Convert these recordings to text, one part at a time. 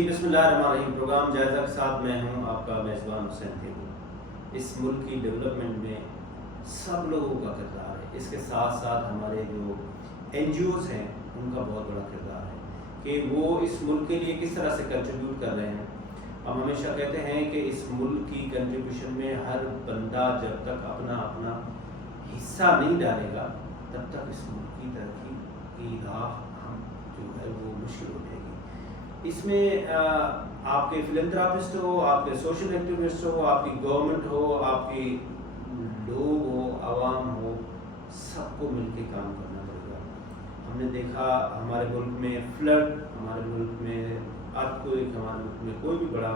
جی بسم اللہ الرحمن الرحیم. پروگرام جائزہ کے ساتھ میں ہوں آپ کا میزبان حسین تیمور. اس ملک کی ڈیولپمنٹ میں سب لوگوں کا کردار ہے. اس کے ساتھ ساتھ ہمارے جو این جی اوز ہیں ان کا بہت بڑا کردار ہے کہ وہ اس ملک کے لیے کس طرح سے کنٹریبیوٹ کر رہے ہیں. ہم ہمیشہ کہتے ہیں کہ اس ملک کی کنٹریبیوشن میں ہر بندہ جب تک اپنا اپنا حصہ نہیں ڈالے گا تب تک اس ملک کی ترقی کی راہ ہم جو ہے وہ مشکل ہو جائے گی. اس میں آپ کے فلنتھراپسٹ ہو, آپ کے سوشل ایکٹیوسٹ ہو, آپ کی گورنمنٹ ہو, آپ کی لوگ ہو, عوام ہو, سب کو مل کے کام کرنا پڑے گا. ہم نے دیکھا ہمارے ملک میں فلڈ, ہمارے ملک میں ارتھکویک, ہمارے ملک میں کوئی بھی بڑا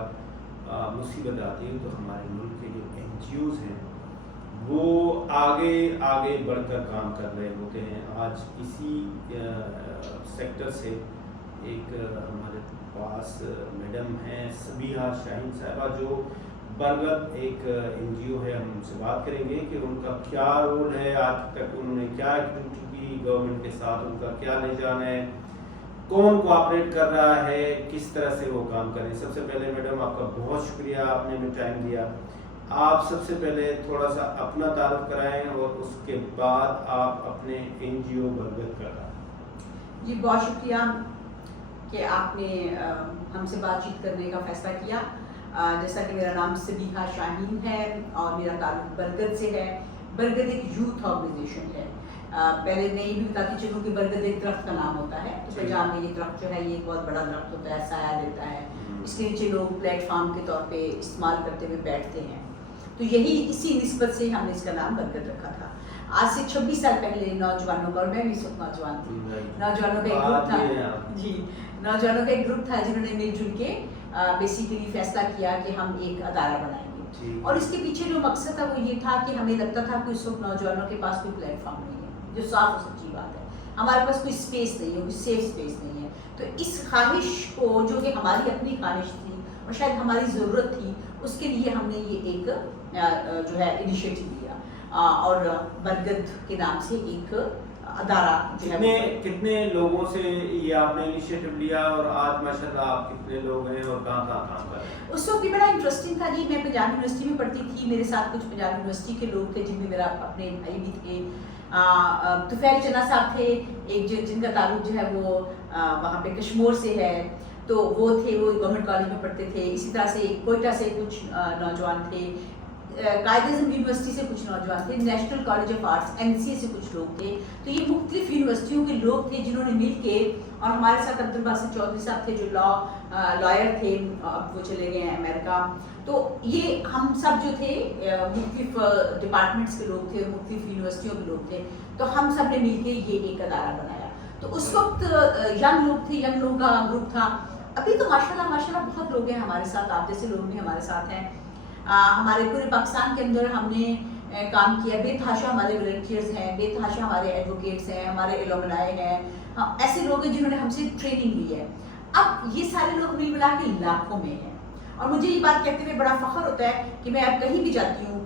مصیبت آتی ہے تو ہمارے ملک کے جو این جی اوز ہیں وہ آگے بڑھ کر کام کر رہے ہوتے ہیں. آج اسی سیکٹر سے ایک ہمارے پاس میڈم ہیں سبیحہ شاہین صاحبہ جو برگد ایک این جی او ہے. ہم ان سے بات کریں گے کہ ان کا کیا رول ہے, آج تک انہوں نے کیا ایکٹیویٹی کی گورنمنٹ کے ساتھ, ان کا کیا لے جانا ہے, کون کوآپریٹ کر رہا ہے, کس طرح سے وہ کام کریں. سب سے پہلے میڈم آپ کا بہت شکریہ, آپ نے ہمیں ٹائم دیا. آپ سب سے پہلے تھوڑا سا اپنا تعارف کرائیں اور اس کے بعد آپ اپنے این جی او برگد کا. جی بہت شکریہ کہ آپ نے ہم سے بات چیت کرنے کا فیصلہ کیا. جیسا کہ میرا نام سبیحہ شاہین ہے اور میرا تعلق برگد سے ہے. برگد ایک یوتھ آرگنائزیشن ہے. پہلے میں یہ بھی بتاتی چلوں کہ برگد ایک درخت کا نام ہوتا ہے. تو پنجاب میں یہ درخت جو ہے یہ بہت بڑا درخت ہوتا ہے, سایہ دیتا ہے, اس کے نیچے لوگ پلیٹ فارم کے طور پہ استعمال کرتے ہوئے بیٹھتے ہیں. تو یہی اسی نسبت سے ہم نے اس کا نام برگد رکھا تھا. آج سے 26 سال پہلے نوجوانوں کا, اور میں بھی اس وقت نوجوان تھی, نوجوانوں کا ایک گروپ تھا, جی نوجوانوں کا ایک گروپ تھا جنہوں نے مل جل کے بیسیکلی فیصلہ کیا کہ ہم ایک ادارہ بنائیں گے. اور اس کے پیچھے جو مقصد تھا وہ یہ تھا کہ ہمیں لگتا تھا کہ اس وقت نوجوانوں کے پاس کوئی پلیٹ فارم نہیں ہے, جو صاف و سچی بات ہے. ہمارے پاس کوئی اسپیس نہیں ہے, کوئی سیف اسپیس نہیں ہے. تو اس خواہش کو, جو کہ ہماری اپنی خواہش تھی اور شاید ہماری ضرورت تھی, اس کے لیے ہم نے یہ ایک جو ہے انیشیٹو لیا اور برگد کے نام سے ایک ادارہ جو ہے. کتنے لوگوں سے یہ آپ نے انیشیٹو لیا اور آج ماشاءاللہ آپ کتنے لوگ ہیں اور کہاں کہاں کام کر رہے ہیں؟ اس وقت بھی بڑا انٹرسٹنگ تھا جی. میں پنجاب یونیورسٹی میں پڑھتی تھی, میرے ساتھ کچھ پنجاب یونیورسٹی کے لوگ تھے جن میں میرا اپنے بھائی بھی تھے. طفیل چنا صاحب تھے ایک جن کا تعلق جو ہے وہ وہاں پہ کشمور سے ہے, تو وہ تھے, وہ گورنمنٹ کالج میں پڑھتے تھے. اسی طرح سے کوئٹہ سے کچھ نوجوان تھے, قائد اعظم یونیورسٹی سے کچھ نوجوان تھے, National College of Arts N C A سے کچھ لوگ تھے. تو یہ مختلف یونیورسٹیوں کے لوگ تھے جنہوں نے مل کے, اور ہمارے ساتھ عبدالباسط چودھری صاحب تھے جو لائر تھے, اب وہ چلے گئے ہیں امریکہ. تو یہ ہم سب جو تھے مختلف ڈپارٹمنٹس کے لوگ تھے, مختلف یونیورسٹیوں کے لوگ تھے. تو ہم سب نے مل کے یہ ایک ادارہ بنایا. تو اس وقت ینگ لوگ تھے, ینگ لوگوں کا گروپ تھا. ابھی تو ماشاءاللہ بہت لوگ ہیں ہمارے ساتھ, آپ جیسے لوگ بھی ہمارے ساتھ ہیں. ہمارے پورے پاکستان کے اندر ہم نے کام کیا. بے تحاشا ہمارے والنٹیئرز ہیں, بے تحاشا ہمارے ایڈوکیٹس ہیں, ہمارے ایلومنائی ہیں, ایسے لوگ ہیں جنہوں نے ہم سے ٹریننگ لی ہے. اب یہ سارے لوگ مل ملا کے لاکھوں میں ہیں. اور مجھے یہ بات کہتے ہوئے بڑا فخر ہوتا ہے کہ میں اب کہیں بھی جاتی ہوں,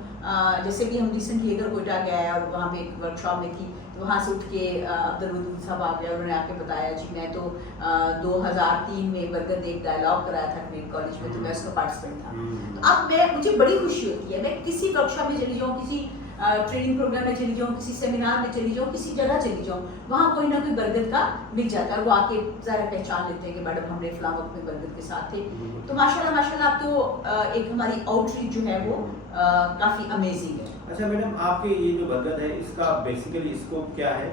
جیسے کہ ہم ریسنٹلی اگر کوئٹہ گیا ہے اور وہاں پہ ایک ورک شاپ میں تھی, تو وہاں سے اٹھ کے عبدالودود صاحب آ گیا, انہوں نے آ کے بتایا جی میں تو 2003 میں برگد ایک ڈائلاگ کرایا تھا کمیونٹی کالج میں, تو میں اس کا پارٹیسپینٹ تھا. تو اب مجھے بڑی خوشی ہوتی ہے, میں کسی ورک شاپ میں چلی جاؤں, کسی ٹریننگ پروگرام میں چلی جاؤں, کسی سیمینار میں چلی جاؤں, کسی جگہ چلی جاؤں, وہاں کوئی نہ کوئی برگد کا مل جاتا ہے, اور وہ آ کے ذرا پہچان لیتے ہیں کہ میڈم ہم نے فلاں وقت میں برگد کے ساتھ تھے. تو ماشاءاللہ اب تو ایک ہماری آؤٹ ریچ جو ہے وہ کافی امیزنگ ہے. اچھا میڈم, آپ کے یہ جو برگد ہے اس کا بیسیکلی اسکوپ کیا ہے,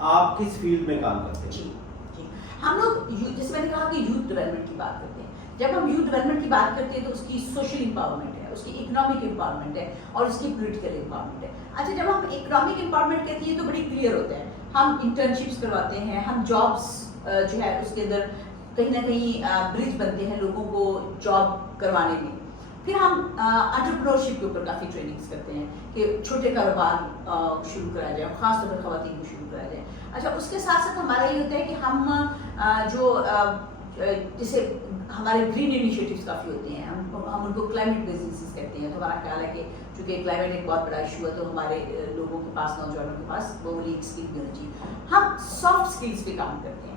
آپ کس فیلڈ میں کام کرتے ہیں؟ جی ہم لوگ جیسے میں نے کہا کہ یوتھ ڈیولپمنٹ کی بات کرتے ہیں. جب ہم یوتھ ڈیولپمنٹ کی بات کرتے ہیں تو اس کی سوشل امپاورمنٹ ہے, اس کی اکنامک امپاورمنٹ ہے, اور اس کی پولیٹیکل امپاورمنٹ ہے. اچھا جب ہم اکنامک امپاورمنٹ کہتے ہیں تو بڑی کلیئر ہوتا ہے. ہم انٹرنشپس کرواتے ہیں, ہم جابس جو ہے اس کے اندر کہیں نہ کہیں برج بنتے ہیں لوگوں کو جاب کروانے میں. پھر ہم انٹرپرینورشپ کے اوپر کافی ٹریننگس کرتے ہیں کہ چھوٹے کاروبار شروع کرایا جائے, خاص طور پر خواتین کو شروع کرایا جائے. اچھا اس کے ساتھ ساتھ ہمارا یہ ہوتا ہے کہ ہم جو جیسے ہمارے گرین انیشیٹوز کافی ہوتے ہیں, ہم ان کو کلائمیٹ بزنسز کہتے ہیں. تو ہمارا خیال ہے کہ چونکہ کلائمیٹ ایک بہت بڑا ایشو ہے, تو ہمارے لوگوں کے پاس, نوجوانوں کے پاس وہ والی اسکل بھی ہونی چاہیے. ہم سافٹ اسکلس پہ کام کرتے ہیں.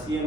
CM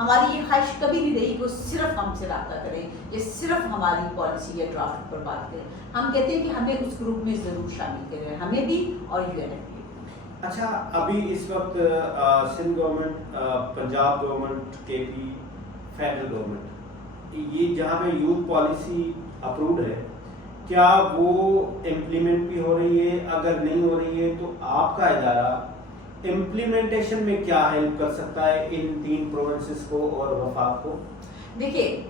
ہماری یہ خواہش کبھی بھی رہی کہ وہ صرف ہم سے رابطہ کریں یا صرف ہماری پالیسی یا ڈرافٹ پر بات کریں. ہم کہتے ہیں کہ ہمیں اس گروپ میں ضرور شامل کریں, ہمیں بھی اور UNFPA بھی. اچھا, ابھی اس وقت Sindh government, Punjab government, KP, federal government, یہ جہاں پہ یوتھ پالیسی اپروڈ ہے, کیا وہ امپلیمنٹ بھی ہو رہی ہے؟ اگر نہیں ہو رہی ہے تو آپ کا ادارہ امپلیمنٹیشن میں کیا ہیلپ کر سکتا ہے ان 3 پروونسز کو اور وفاق کو؟ دیکھیے,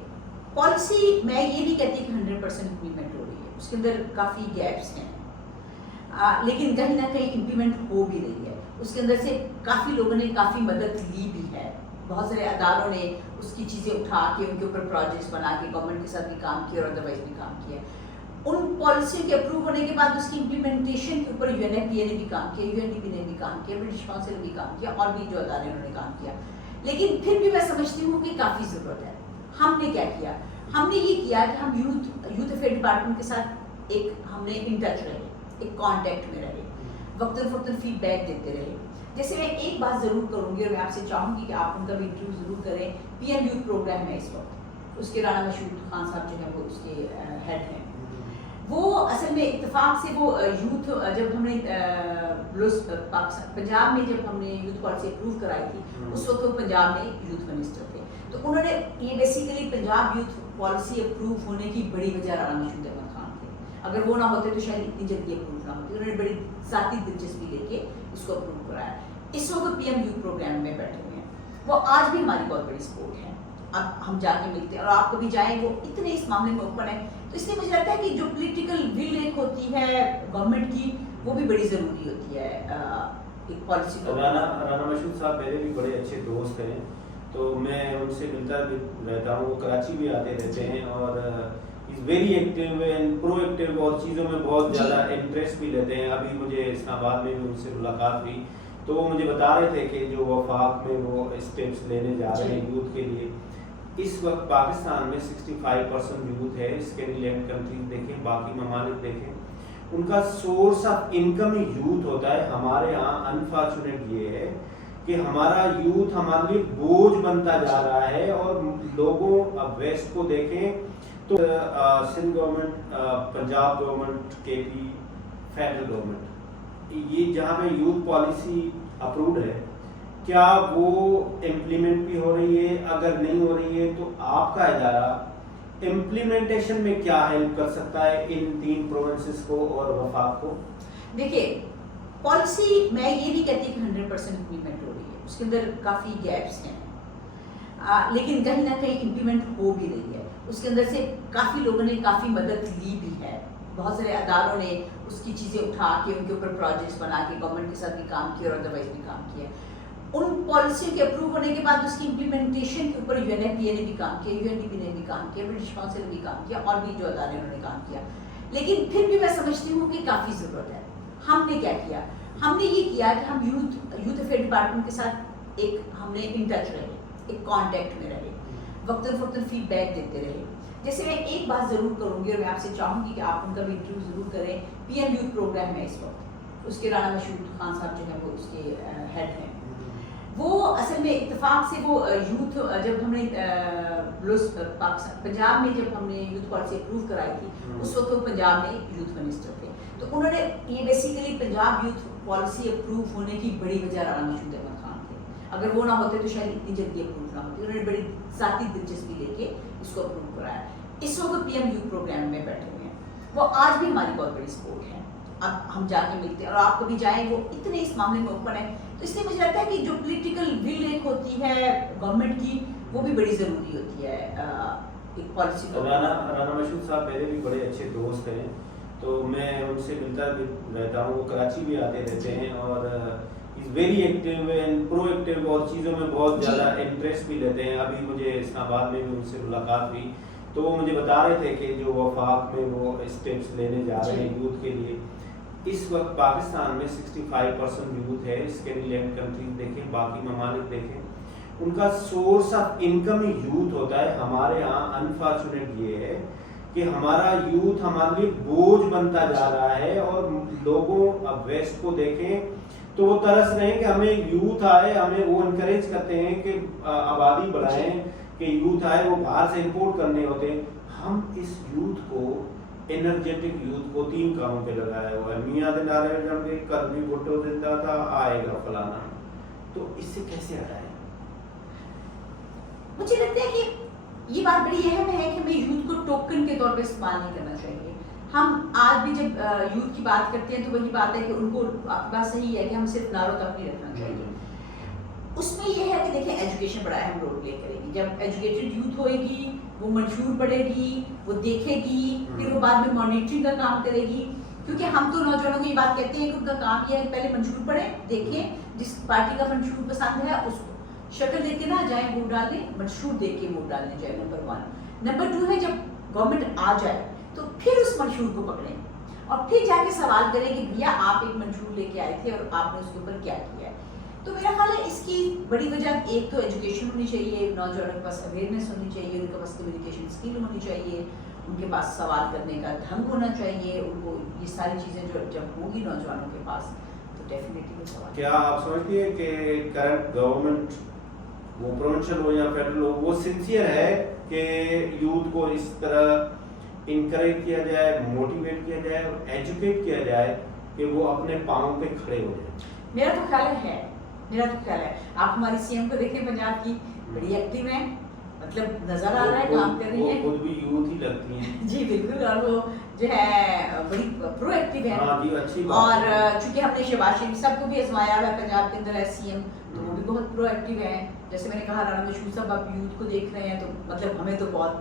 پالیسی میں یہ نہیں کہتی کہ 100% امپلیمنٹ ہو رہی ہے, اس کے اندر کافی گیپس ہیں, لیکن کہیں نہ کہیں امپلیمنٹ ہو بھی رہی ہے. اس کے اندر سے کافی لوگوں نے کافی مدد لی بھی ہے, بہت سارے اداروں نے اس کی چیزیں اٹھا کے ان کے اوپر پروجیکٹس بنا کے گورنمنٹ کے ساتھ بھی کام کیا اور ادروائز بھی کام کیا. ان پالیسیوں کے اپروو ہونے کے بعد اس کی امپلیمنٹیشن کے اوپر UNFPA نے بھی کام کیا, UNDP نے بھی کام کیا, برٹش کونسل نے بھی کام کیا, اور بھی جو ادارے انہوں نے کام کیا. لیکن پھر بھی میں سمجھتی ہوں کہ کافی ضرورت ہے. ہم نے کیا کیا؟ ہم نے یہ کیا کہ ہم یوتھ افیئر ڈپارٹمنٹ کے ساتھ ہم نے ان ٹچ رہے, ایک کانٹیکٹ میں رہے, وقتاً فوقتاً فیڈ بیک دیتے رہے. جیسے میں ایک بات ضرور کروں گی اور میں آپ سے چاہوں گی کہ آپ ان کا بھی انٹرویو ضرور کریں. PM یوتھ پروگرام ہے اس وقت, اس کے رانا مشہور خان صاحب جو ہیں وہ اس کے ہیڈ ہیں. وہ اصل میں اتفاق سے وہ یوتھ, جب ہم نے پنجاب میں جب ہم نے یوتھ پالیسی اپروو کرائی تھی, اس وقت وہ پنجاب میں یوتھ منسٹر تھے. تو انہوں نے یہ basically Punjab youth policy approve ہونے کی بڑی وجہ رانا مشہور احمد خان تھے. اگر وہ نہ ہوتے تو شاید اتنی جلدی اپروو نہ ہوتی. انہوں نے بڑی ذاتی دلچسپی لے کے اس کو اپروو کرایا. اس وقت PM یوتھ پروگرام میں بیٹھے ہوئے ہیں, وہ آج بھی ہماری بہت بڑی سپورٹ ہے. اب ہم جا کے ملتے ہیں اور آپ کبھی جائیں, وہ اتنے اس معاملے میں اوپن ہے. تو اس لیے مجھے لگتا ہے کہ جو پولیٹیکل ول ایک ہوتی ہے گورنمنٹ کی, وہ بھی بڑی ضروری ہوتی ہے ایک پالیسی کو. رانا مشہور صاحب میرے بھی بڑے اچھے دوست ہیں, تو میں ان سے ملتا بھی رہتا ہوں. وہ کراچی بھی آتے رہتے ہیں اور is very active and pro active, اور چیزوں میں بہت زیادہ انٹرسٹ بھی لیتے ہیں. ابھی مجھے اسلام آباد میں بھی ان سے ملاقات ہوئی, تو وہ مجھے بتا رہے تھے کہ جو وفاق میں وہ اسٹیپس لینے جا رہے ہیں یوتھ کے لیے. اس وقت پاکستان میں 65% یوتھ ہے. اس کے ریلیٹ کنٹریز دیکھیں, باقی ممالک دیکھیں, ان کا source of income he youth ہوتا ہے. ہمارے ہاں انفارچونیٹ یہ ہے کہ ہمارا یوتھ ہمارے لیے بوجھ بنتا جا رہا ہے. اور لوگوں, اب ویسٹ کو دیکھیں تو Sindh government, Punjab government, KP, federal government, یہ جہاں پہ یوتھ پالیسی اپروڈ ہے, کیا وہ امپلیمنٹ بھی ہو رہی ہے؟ اگر نہیں ہو رہی ہے تو آپ کا ادارہ امپلیمنٹیشن میں کیا ہیلپ کر سکتا ہے ان 3 پروونسز کو اور وفاق کو؟ دیکھیے, پالیسی میں یہ نہیں کہتی کہ 100% امپلیمنٹ ہو رہی ہے, اس کے اندر کافی گیپس ہیں, لیکن کہیں نہ کہیں امپلیمنٹ ہو بھی رہی ہے. اس کے اندر سے کافی لوگوں نے کافی مدد لی بھی ہے, بہت سارے اداروں نے اس کی چیزیں اٹھا کے ان کے اوپر پروجیکٹس بنا کے گورنمنٹ کے ساتھ بھی کام کیا اور ادروائز بھی کام کیا. ان پالیسیوں کے اپروو ہونے کے بعد اس کی امپلیمنٹیشن کے اوپر UNFPA نے بھی کام کیا, UNDP نے بھی کام کیا, برٹش کونسل نے بھی کام کیا, اور بھی جو ادارے انہوں نے کام کیا. لیکن پھر بھی میں سمجھتی ہوں کہ کافی ضرورت ہے. ہم نے کیا کیا؟ ہم نے یہ کیا کہ ہم یوتھ افیئر ڈپارٹمنٹ کے ساتھ ہم نے ان ٹچ رہے, ایک کانٹیکٹ میں رہے, وقتاً فوقتاً فیڈ بیک دیتے رہے. جیسے میں ایک بات ضرور کروں گی اور میں آپ سے چاہوں گی کہ آپ ان کا بھی انٹرویو ضرور کریں. PM یوتھ پروگرام ہے اس وقت, اس کے رانا مشہور خان صاحب جو ہیں وہ اس کے ہیڈ ہیں. وہ اصل میں اتفاق سے وہ یوتھ, جب ہم نے پنجاب میں جب ہم نے یوتھ پالیسی اپروو کرائی تھی, اس وقت وہ پنجاب میں یوتھ منسٹر تھے. تو انہوں نے یہ basically Punjab youth policy approve ہونے کی بڑی وجہ رانا مشہور احمد خان تھے. اگر وہ نہ ہوتے تو شاید اتنی جلدی اپروو نہ ہوتی. انہوں نے بڑی ذاتی دلچسپی لے کے اس کو اپروو کرایا. اس وقت PM یوتھ پروگرام میں بیٹھے ہوئے ہیں, وہ آج بھی ہماری بہت بڑی سپورٹ ہے. اب ہم جا کے ملتے ہیں اور آپ کبھی جائیں, وہ اتنے اس معاملے میں اوپن ہے. تو اس لیے مجھے لگتا ہے کہ جو پولیٹیکل ول ایک ہوتی ہے گورنمنٹ کی, وہ بھی بڑی ضروری ہوتی ہے ایک پالیسی کو. رانا مشہور صاحب میرے بھی بڑے اچھے دوست ہیں, تو میں ان سے ملتا بھی رہتا ہوں. وہ کراچی بھی آتے رہتے ہیں اور is very active and pro active, اور چیزوں میں بہت زیادہ انٹرسٹ بھی لیتے ہیں. ابھی مجھے اسلام آباد میں بھی ان سے ملاقات ہوئی, تو وہ مجھے بتا رہے تھے کہ جو وفاق میں وہ اسٹیپس لینے جا رہے ہیں یوتھ کے لیے. اس وقت پاکستان میں 65% یوتھ ہے. اس کے ریلیٹ کنٹریز دیکھیں, باقی ممالک دیکھیں, ان کا source of income he youth ہوتا ہے. ہمارے ہاں انفارچونیٹ یہ ہے کہ ہمارا یوتھ ہمارے لیے بوجھ بنتا جا رہا ہے. اور لوگوں, اب ویسٹ کو دیکھیں تو تو وہ ترس رہے ہیں کہ ہمیں یوتھ آئے, ہمیں وہ انکریج کرتے ہیں کہ آبادی بڑھائیں, کہ یوتھ آئے, وہ باہر سے امپورٹ کرنے ہوتے ہیں. ہم اس یوتھ کو, انرجیٹک یوتھ کو 3 کاموں پہ لگایا ہوا ہے. میاں دن آ رہے جب کہ کل بھی بھٹو زندہ تھا, آئے گا فلانا. تو اس سے کیسے ہٹائیں؟ مجھے لگتا ہے کہ یہ بات بڑی اہم ہے کہ ہمیں یوتھ کو ٹوکن کے طور پہ استعمال نہیں کرنا چاہیے. ہم آج بھی جب یوتھ کی بات کرتے ہیں تو وہی بات ہے کہ ان کو, آپ کی بات صحیح ہے کہ ہم صرف نعروں تک نہیں رکھنا چاہیے. اس میں یہ ہے کہ دیکھیں ایجوکیشن بڑا اہم رول پلے کرے گی. جب ایجوکیٹڈ یوتھ ہوئے گی, وہ منشور پڑھے گی, وہ دیکھے گی, پھر وہ بعد میں مانیٹرنگ کا کام کرے گی. کیونکہ ہم تو نوجوانوں کو یہ بات کہتے ہیں کہ ان کا کام یہ ہے کہ پہلے منشور پڑھیں, دیکھیں, جس پارٹی کا منشور پسند ہے اس کو شکل دیکھ کے نہ جائیں ووٹ ڈالیں, منشور دیکھ کے ووٹ ڈالنے جائیں. نمبر 1. نمبر 2 ہے جب گورنمنٹ آ جائے تو پھر اس منشور کو پکڑیں اور پھر جا کے سوال کریں کہ بھیا آپ ایک منشور لے کے آئے تھے اور آپ نے اس کے اوپر کیا کیا ہے. تو میرا خیال ہے اس کی بڑی وجہ ایک تو ایجوکیشن ہونی چاہیے, نوجوانوں کے پاس اویئرنیس ہونی چاہیے, ان کے پاس کمیونیکیشن اسکل ہونی چاہیے, ان کے پاس سوال کرنے کا ڈھنگ ہونا چاہیے. ان کو یہ ساری چیزیں جو جب ہوں گی نوجوانوں کے پاس تو ڈیفینیٹلی سوال. کیا آپ سمجھتی ہیں کہ کرنٹ گورنمنٹ, وہ پروونشل ہو یا فیڈرل ہو, وہ سنسیئر ہے کہ یوتھ کو اس طرح انکریج کیا جائے, موٹیویٹ کیا جائے اور ایجوکیٹ کیا جائے کہ وہ اپنے پاؤں پہ کھڑے ہو جائیں؟ میرا تو خیال ہے آپ ہماری سی ایم کو دیکھیں, پنجاب کی بڑی ایکٹیو ہیں, مطلب نظر آ رہا ہے کام کر رہی ہیں. خود بھی یوتھ ہی لگتی ہیں. جی بالکل, اور وہ جو ہے بڑی پرو ایکٹیو ہے. ہاں جی, اچھی بات. اور چونکہ ہم نے شہباز شریف صاحب کو بھی آزمایا ہوا ہے پنجاب کے اندر ایز سی ایم, تو وہ بھی بہت پرو ایکٹیو ہیں. جیسے میں نے کہا رانا مشہور صاحب آپ یوتھ کو دیکھ رہے ہیں تو مطلب ہمیں تو بہت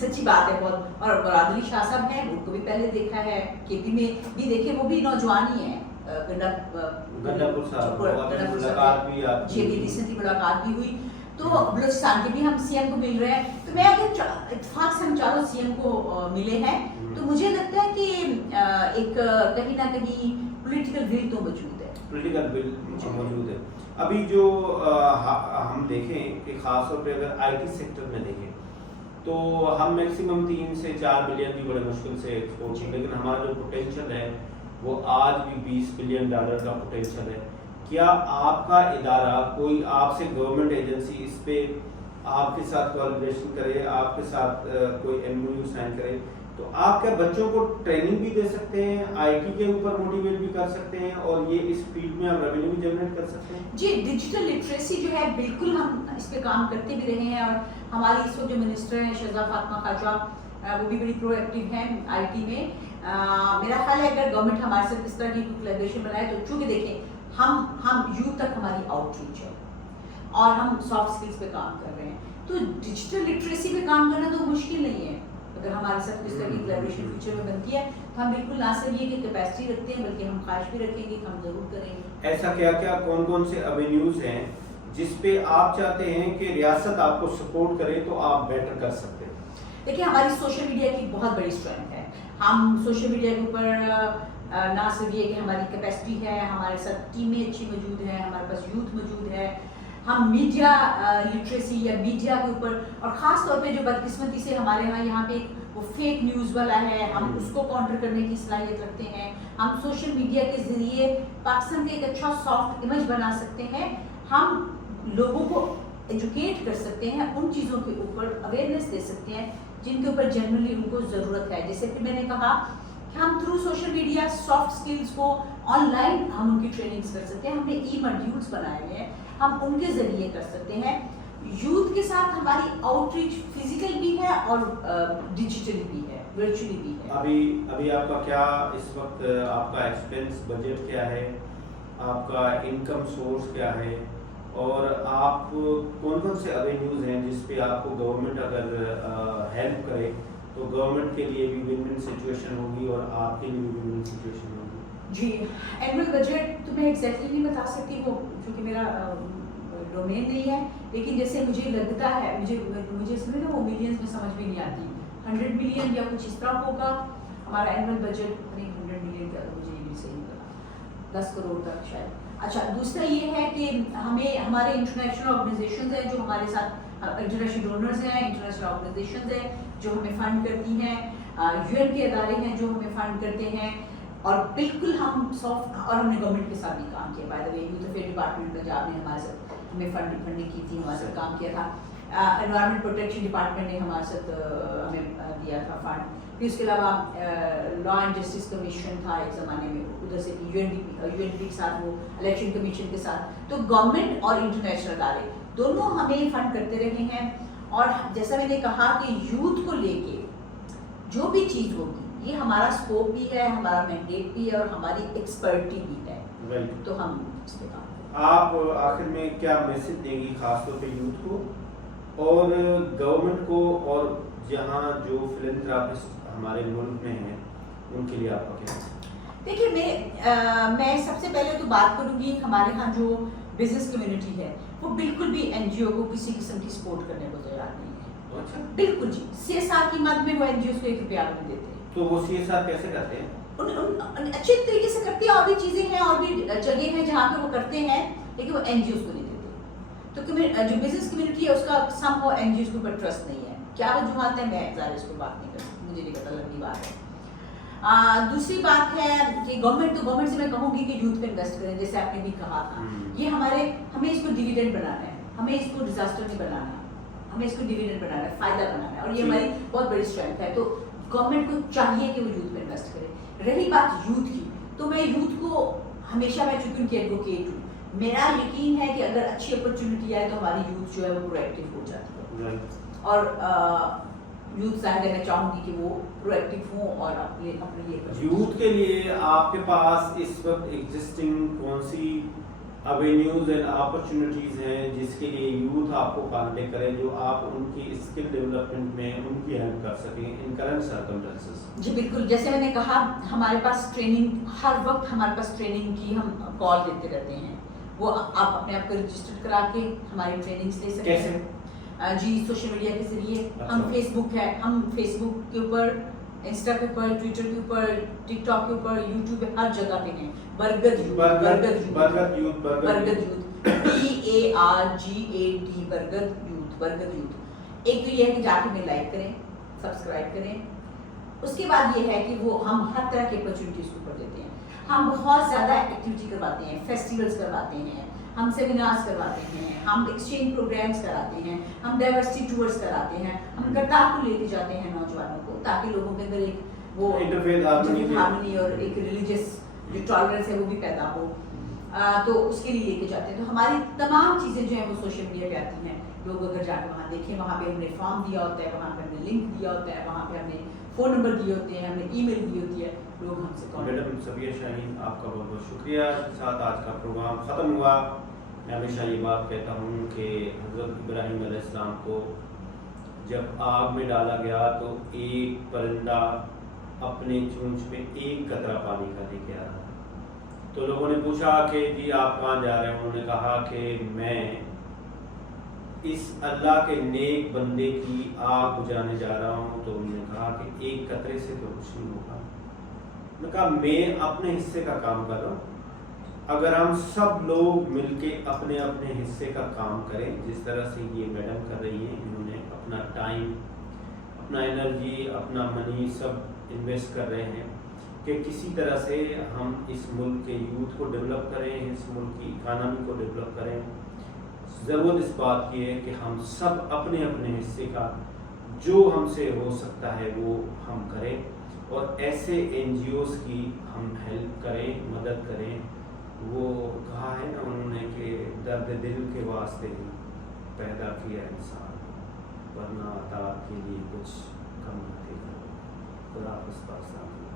سچی بات ہے بہت. اور مراد علی شاہ صاحب ہیں, ان کو بھی پہلے دیکھا ہے, کے پی میں بھی دیکھے, وہ بھی نوجوان ہی ہیں. گنڈا پور صاحب جی ابھی ریسنٹلی ملاقات بھی ہوئی. تو بلوچستان کے بھی ہم سی ایم کو مل رہے ہیں. تو میں اگر اتفاق سے ہم چاروں سی ایم کو ملے ہیں تو مجھے لگتا ہے کہ ایک کہیں نہ کہیں پولیٹیکل ول تو موجود ہے. پولیٹیکل ول موجود ہے. ابھی جو ہم دیکھیں کہ خاص طور پہ اگر آئی ٹی سیکٹر میں دیکھیں تو ہم میکسیمم 3 سے 4 بلین بھی بڑے مشکل سے ایکسپورٹ ہیں, لیکن ہمارا جو پوٹینشیل ہے وہ آج بھی $20 بلین کا پوٹینشیل ہے. کیا آپ کا ادارہ, کوئی آپ سے گورنمنٹ ایجنسی اس پہ آپ کے ساتھ کولیبریشن کرے, آپ کے ساتھ کوئی MOU سائن کرے, تو آپ کیا بچوں کو ٹریننگ بھی دے سکتے ہیں, آئی ٹی کے اوپر موٹیویٹ بھی کر سکتے ہیں, اور یہ اس فیلڈ میں آپ ریونیو بھی جنریٹ کر سکتے ہیں؟ جی, ڈیجیٹل لٹریسی جو ہے بالکل ہم اس پہ کام کرتے بھی رہے ہیں. اور ہماری اس وقت جو منسٹر ہیں شہزاد فاطمہ خواجہ, وہ بھی بڑی پرو ایکٹیو ہیں آئی ٹی میں. میرا خیال ہے اگر گورنمنٹ ہمارے ساتھ اس طرح کی کولیبریشن بنائے تو, چونکہ دیکھیں ہم یوتھ تک ہماری آؤٹ ریچ ہے اور ہم سافٹ اسکلس پہ کام کر رہے ہیں, تو ڈیجیٹل لٹریسی پہ کام کرنا تو مشکل نہیں ہے. اگر ہمارے ساتھ اس طرح کی کولیبریشن فیوچر میں بنتی ہے تو ہم بالکل نہ صرف یہ کہ کیپیسٹی رکھتے ہیں بلکہ ہم خواہش بھی رکھیں گے کہ ہم ضرور کریں گے. ایسا کیا کون سے ایونیوز ہیں جس پہ آپ چاہتے ہیں کہ ریاست آپ کو سپورٹ کرے تو آپ بیٹر کر سکتے ہیں؟ دیکھیں ہماری سوشل میڈیا کی بہت بڑی اسٹرینتھ ہے. ہم سوشل میڈیا کے اوپر نہ صرف یہ کہ ہماری کیپیسٹی ہے, ہمارے ساتھ ٹیمیں اچھی موجود ہیں, ہمارے پاس یوتھ موجود ہے, ہم میڈیا لٹریسی یا میڈیا کے اوپر, اور خاص طور پہ جو بدقسمتی سے ہمارے یہاں پہ وہ فیک نیوز والا ہے, ہم اس کو کاؤنٹر کرنے کی صلاحیت رکھتے ہیں. ہم سوشل میڈیا کے ذریعے پاکستان کا ایک اچھا سافٹ امیج بنا سکتے ہیں. ہم لوگوں کو ایجوکیٹ کر سکتے ہیں, ان چیزوں کے اوپر اویئرنیس دے سکتے ہیں جن کے اوپر جنرلی ان کو ضرورت ہے. جیسے کہ میں نے کہا کہ ہم through social media soft skills کو آن لائن ہم ان کی ٹریننگز کر سکتے ہیں. ہم نے ای ماڈیولس بنائے ہوئے ہیں, ہم ان کے ذریعے کر سکتے ہیں. یوتھ کے ساتھ ہماری آؤٹ ریچ فزیکل بھی ہے اور ڈیجیٹلی بھی ہے, ورچولی بھی ہے. ابھی آپ کا کیا اس وقت آپ کا ایکسپینس بجٹ کیا ہے, آپ کا انکم سورس کیا ہے, اور آپ کون سے ایونیوز ہیں جس پہ آپ کو گورنمنٹ اگر ہیلپ کرے تو گورنمنٹ کے لیے بھی ون ون سچویشن ہوگی اور آپ کے لیے بھی ون ون سچویشن ہوگی؟ جی, اینول بجٹ تو میں ایگزیکٹلی نہیں بتا سکتی وہ, چونکہ میرا ڈومین نہیں ہے, لیکن جیسے مجھے لگتا ہے, مجھے اس میں نا وہ ملینز میں سمجھ میں نہیں آتی, 100 ملین یا کچھ اس طرح ہوگا ہمارا اینول بجٹ. 100 ملین کا مجھے یہ بھی صحیح پتا, 10 کروڑ تک شاید. اچھا, دوسرا یہ ہے کہ ہمیں ہمارے انٹرنیشنل آرگنائزیشنز ہیں جو ہمارے ساتھ, انٹرنیشنل ڈونرز ہیں, انٹرنیشنل آرگنائزیشنز ہیں جو ہمیں فنڈ کرتی ہیں, UN کے ادارے ہیں جو ہمیں فنڈ کرتے ہیں, اور بالکل ہم سافٹ، اور ہم نے گورنمنٹ کے ساتھ بھی کام کیا. By the way youth affair department Punjab نے ہمارے ساتھ ہمیں فنڈنگ کی تھی، ہمارے ساتھ کام کیا تھا. انوائرمنٹ پروٹیکشن ڈپارٹمنٹ نے ہمارے ساتھ ہمیں دیا تھا فنڈ. پھر اس کے علاوہ لا اینڈ جسٹس کمیشن تھا ایک زمانے میں، ادھر سے یو این ڈی کے ساتھ، وہ الیکشن کمیشن کے ساتھ. تو گورنمنٹ اور انٹرنیشنل ادارے دونوں ہمیں فنڈ کرتے رہے ہیں. اور جیسا میں نے کہا کہ یوتھ کو لے کے جو بھی چیز ہوگی یہ ہمارا اسکوپ بھی ہے، ہمارا مینڈیٹ بھی ہے اور ہماری ایکسپرٹی بھی ہے. تو ہم اس پہ کام کریں. آپ آخر میں کیا میسج دیں گی خاص طور پہ یوتھ کو اور گورنمنٹ کو، اور جہاں جو فلنتھراپسٹ ہمارے ملک میں ہیں ان کے لیے آپ کا کیا؟ دیکھیے میں سب سے پہلے تو بات کروں گی ہمارے ہاں جو بزنس کمیونٹی ہے وہ بالکل بھی این جی او کو کسی قسم کی سپورٹ کرنے کو تیار نہیں ہے. اچھا، بالکل جی. سی ایس آر کی مد میں وہ این جی اوز کو 1 روپیہ بھی نہیں دیتے. تو وہ سی ایس آر کیسے کرتے ہیں؟ اچھے طریقے سے کرتے ہیں، اور بھی چیزیں ہیں اور بھی جگہ ہیں جہاں پہ وہ کرتے ہیں، لیکن وہ این جی اوز کو نہیں دیتے. تو جو بزنس کمیونٹی ہے اس کا سم ہو این جی اوز کے اوپر ٹرسٹ نہیں ہے. کیا وجوہات ہیں میں ظاہر اس پہ بات نہیں کرتی، مجھے نہیں پتا، لمبی بات ہے. دوسری بات ہے کہ گورنمنٹ سے میں کہوں گی کہ یوتھ پہ انویسٹ کریں، جیسے آپ نے بھی کہا تھا. یہ ہمیں اس کو ڈیویڈنڈ بنانا ہے، ہمیں اس کو ڈیزاسٹر نہیں بنانا، ہمیں اس کو ڈیویڈنڈ بنانا ہے، فائدہ بنانا ہے. اور یہ ہماری بہت بڑی اسٹرینتھ ہے. تو گورنمنٹ کو چاہیے کہ وہ یوتھ پہ انویسٹ کرے. رہی بات یوتھ کی، تو میں یوتھ کو ہمیشہ، میں چونکہ ان کی ایڈوکیٹ ہوں، میرا یقین ہے کہ اگر اچھی اپرچونٹی آئے تو ہماری یوتھ جو ہے وہ پرو ایکٹیو ہو جاتی ہے. اور یوتھ ظاہر ہے میں چاہوں گی کہ وہ پرو ایکٹیو ہوں اور اپنے لیے. یوتھ کے لیے آپ کے پاس اس وقت ایگزسٹنگ کون سی اوینیوز اینڈ اپرچونیٹیز ہیں جس کے لیے یوتھ آپ کو کانٹیکٹ کرے، جو آپ ان کی اسکل ڈیولپمنٹ میں ان کی ہیلپ کر سکیں ان کرنٹ سرکمسٹانسز؟ جی بالکل، جیسے میں نے کہا ہمارے پاس ٹریننگ، ہر وقت ہمارے پاس ٹریننگ کی ہم کال دیتے رہتے ہیں. وہ آپ اپنے آپ کو رجسٹر کرا کے ہماری ٹریننگس لے سکتے ہیں. جی سوشل میڈیا کے ذریعے. ہم فیس بک ہے، ہم فیس بک کے اوپر، انسٹا کے اوپر، ٹویٹر کے اوپر، ٹک ٹاک کے اوپر، یوٹیوب پہ، ہر جگہ پہ ہیں. Bargad youth, Bargad youth, Bargad youth, BARGAD، Bargad youth. ایک تو یہ ہے کہ جا کے ہمیں لائک کریں، سبسکرائب کریں. اس کے بعد یہ ہے کہ وہ ہم ہر طرح کی اپرچونیٹیز کو اوپر دیتے ہیں. ہم بہت زیادہ ایکٹیویٹی کرواتے ہیں، فیسٹیولس کرواتے ہیں، ہم سیمینارز کرواتے ہیں، ہم ایکسچینج پروگرامس کراتے ہیں، ہم ڈائیورسٹی ٹورس کراتے ہیں. ہم کرتارپور لے کے جاتے ہیں نوجوانوں کو، تاکہ لوگوں کے اندر ایک وہ ہارمنی اور ایک ریلیجیس جو ٹالرنس ہے وہ بھی پیدا ہو. تو اس کے لیے لے کے جاتے ہیں. تو ہماری تمام چیزیں جو ہیں وہ سوشل میڈیا پہ آتی ہیں. لوگ اگر جا کے وہاں دیکھیں، وہاں پہ ہم نے فارم دیا ہوتا ہے، وہاں پہ ہم نے لنک دیا ہوتا ہے، وہاں پہ ہم نے فون نمبر دیے ہوتے ہیں، ہم نے ای میل دی ہوتی ہے. لوگ ہم سے میڈم صبیہ شاہین، آپ کا بہت بہت شکریہ. اس کے ساتھ آج کا پروگرام ختم ہوا. میں ہمیشہ یہ بات کہتا ہوں کہ حضرت ابراہیم علیہ السلام کو جب آگ میں ڈالا گیا تو ایک پرندہ اپنے چونچ پہ ایک قطرہ پانی کا لے کے آ رہا. تو لوگوں نے پوچھا کہ جی آپ کہاں جا رہے ہیں؟ انہوں نے کہا کہ میں اس اللہ کے نیک بندے کی آگ بجھانے جا رہا ہوں. تو انہوں نے کہا کہ ایک قطرے سے تو کچھ نہیں ہوگا. میں کہا میں اپنے حصے کا کام کر رہا ہوں. اگر ہم سب لوگ مل کے اپنے اپنے حصے کا کام کریں، جس طرح سے یہ میڈم کر رہی ہیں، انہوں نے اپنا ٹائم، اپنا انرجی، اپنا منی سب انویسٹ کر رہے ہیں کہ کسی طرح سے ہم اس ملک کے یوتھ کو ڈیولپ کریں، اس ملک کی اکانومی کو ڈیولپ کریں. ضرورت اس بات کی ہے کہ ہم سب اپنے اپنے حصے کا جو ہم سے ہو سکتا ہے وہ ہم کریں، اور ایسے این جی اوز کی ہم ہیلپ کریں، مدد کریں. وہ کہا ہے نا انہوں نے کہ درد دل کے واسطے پیدا کیا انسان، ورنہ عطا کے لیے کچھ کم نہ تھے. خدا حافظ پاکستان.